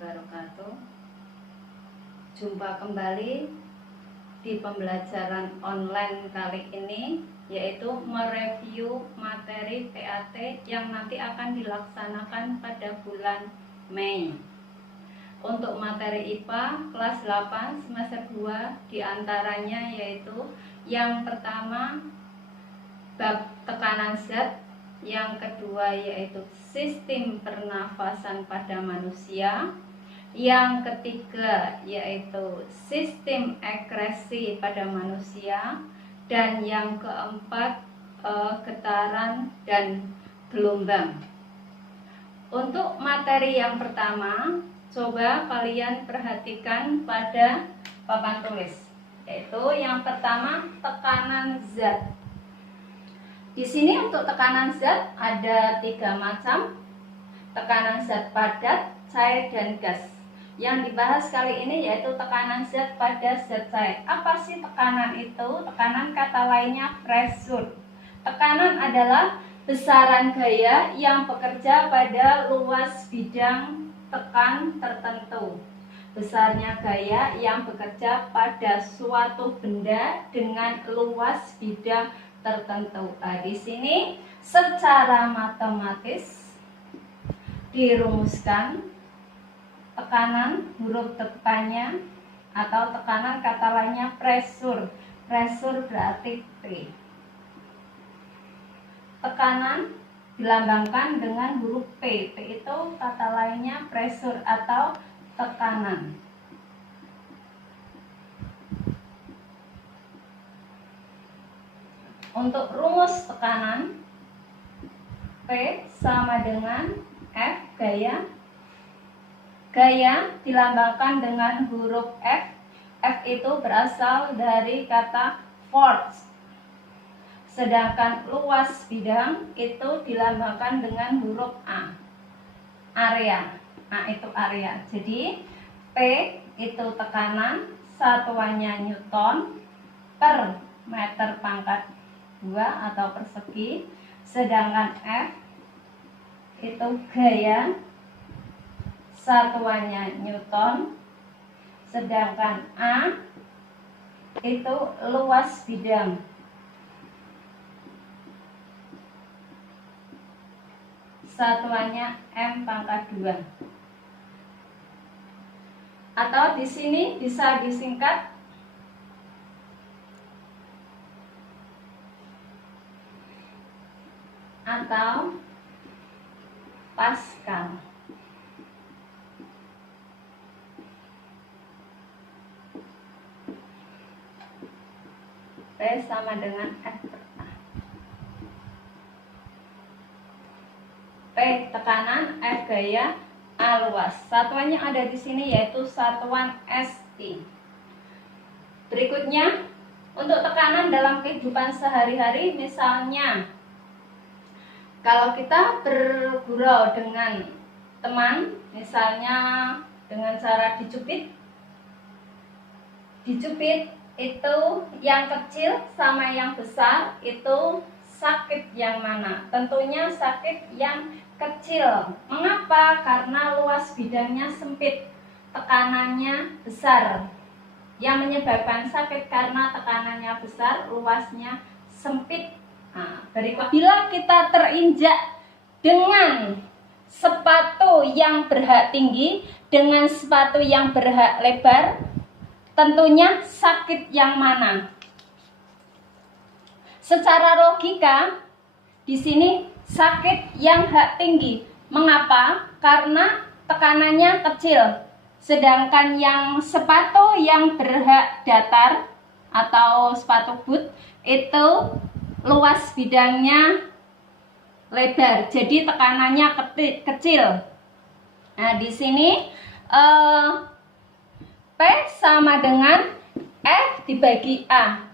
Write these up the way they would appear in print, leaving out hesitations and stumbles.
wabarakatuh. Jumpa kembali di pembelajaran online kali ini, yaitu mereview materi PAT yang nanti akan dilaksanakan pada bulan Mei. Untuk materi IPA kelas 8 semester 2 diantaranya yaitu yang pertama bab tekanan zat, yang kedua yaitu sistem pernafasan pada manusia, yang ketiga yaitu sistem ekskresi pada manusia, dan yang keempat getaran dan gelombang. Untuk materi yang pertama, coba kalian perhatikan pada papan tulis, yaitu yang pertama tekanan zat. Di sini untuk tekanan zat ada 3 macam: tekanan zat padat, cair, dan gas. Yang dibahas kali ini yaitu tekanan zat pada zat cair. Apa sih tekanan itu? Tekanan kata lainnya pressure. Tekanan adalah besaran gaya yang bekerja pada luas bidang tekan tertentu. Besarnya gaya yang bekerja pada suatu benda dengan luas bidang tertentu. Nah, di sini secara matematis dirumuskan tekanan huruf depannya atau tekanan kata lainnya pressure. Pressure berarti P. Tekanan dilambangkan dengan huruf P. P itu kata lainnya pressure atau tekanan. Untuk rumus tekanan, P sama dengan F gaya. Gaya dilambangkan dengan huruf F. F itu berasal dari kata force. Sedangkan luas bidang itu dilambangkan dengan huruf A. Area. A itu area. Jadi P itu tekanan, satuannya Newton per meter pangkat 2 atau persegi, sedangkan F itu gaya, satuannya Newton, sedangkan A itu luas bidang, satuannya M pangkat 2. Atau di sini bisa disingkat atau Pascal. P sama dengan F per A. P tekanan, F gaya, A luas. Satuannya ada di sini yaitu satuan SI. Berikutnya, untuk tekanan dalam kehidupan sehari-hari, misalnya kalau kita bergurau dengan teman, misalnya dengan cara dicubit itu yang kecil sama yang besar itu sakit yang mana? Tentunya sakit yang kecil. Mengapa? Karena luas bidangnya sempit, tekanannya besar. Yang menyebabkan sakit karena tekanannya besar, luasnya sempit. Nah, berikut, bila kita terinjak dengan sepatu yang berhak tinggi dengan sepatu yang berhak lebar, tentunya sakit yang mana? Secara logika, di sini sakit yang hak tinggi. Mengapa? Karena tekanannya kecil. Sedangkan yang sepatu yang berhak datar atau sepatu boot itu luas bidangnya lebar, jadi tekanannya kecil. Nah, di sini P sama dengan F dibagi A.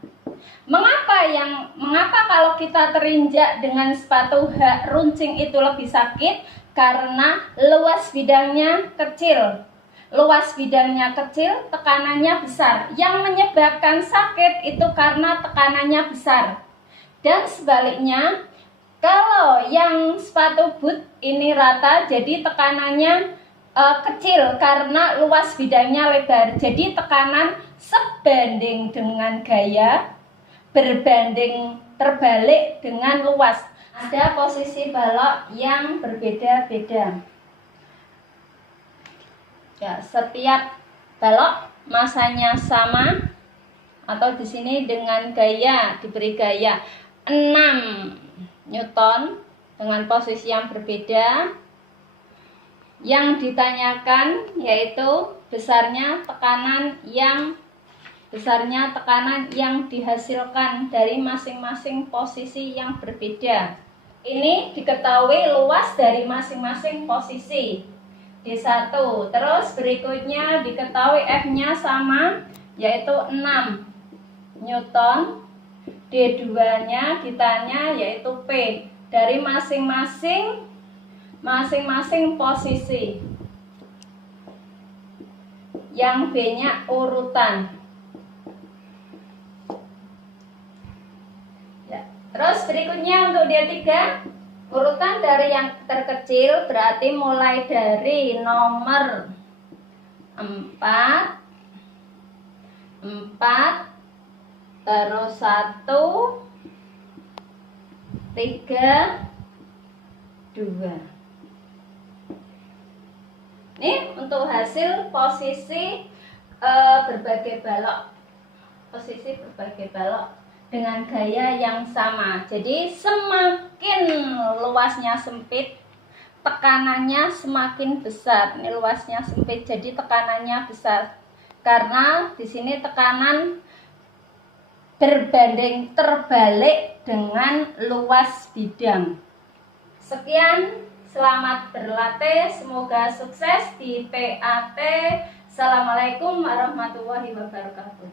Mengapa kalau kita terinjak dengan sepatu hak runcing itu lebih sakit? Karena luas bidangnya kecil. Luas bidangnya kecil, tekanannya besar. Yang menyebabkan sakit itu karena tekanannya besar. Dan sebaliknya, kalau yang sepatu boot ini rata, jadi tekanannya kecil karena luas bidangnya lebar. Jadi tekanan sebanding dengan gaya berbanding terbalik dengan luas. Ada posisi balok yang berbeda-beda. Ya, setiap balok masanya sama atau di sini dengan gaya, diberi gaya 6 Newton dengan posisi yang berbeda. Yang ditanyakan yaitu besarnya tekanan yang dihasilkan dari masing-masing posisi yang berbeda. Ini diketahui luas dari masing-masing posisi D1. Terus berikutnya diketahui F-nya sama yaitu 6 Newton. D2-nya ditanya yaitu P dari masing-masing posisi. Yang B-nya urutan. Ya. Terus berikutnya untuk D3, urutan dari yang terkecil berarti mulai dari nomor 4, terus 1, 3, 2. Ini untuk hasil posisi berbagai balok. Posisi berbagai balok dengan gaya yang sama. Jadi semakin luasnya sempit, tekanannya semakin besar. Ini luasnya sempit, jadi tekanannya besar. Karena di sini tekanan berbanding terbalik dengan luas bidang. Sekian. Selamat berlatih, semoga sukses di PAT. Assalamualaikum warahmatullahi wabarakatuh.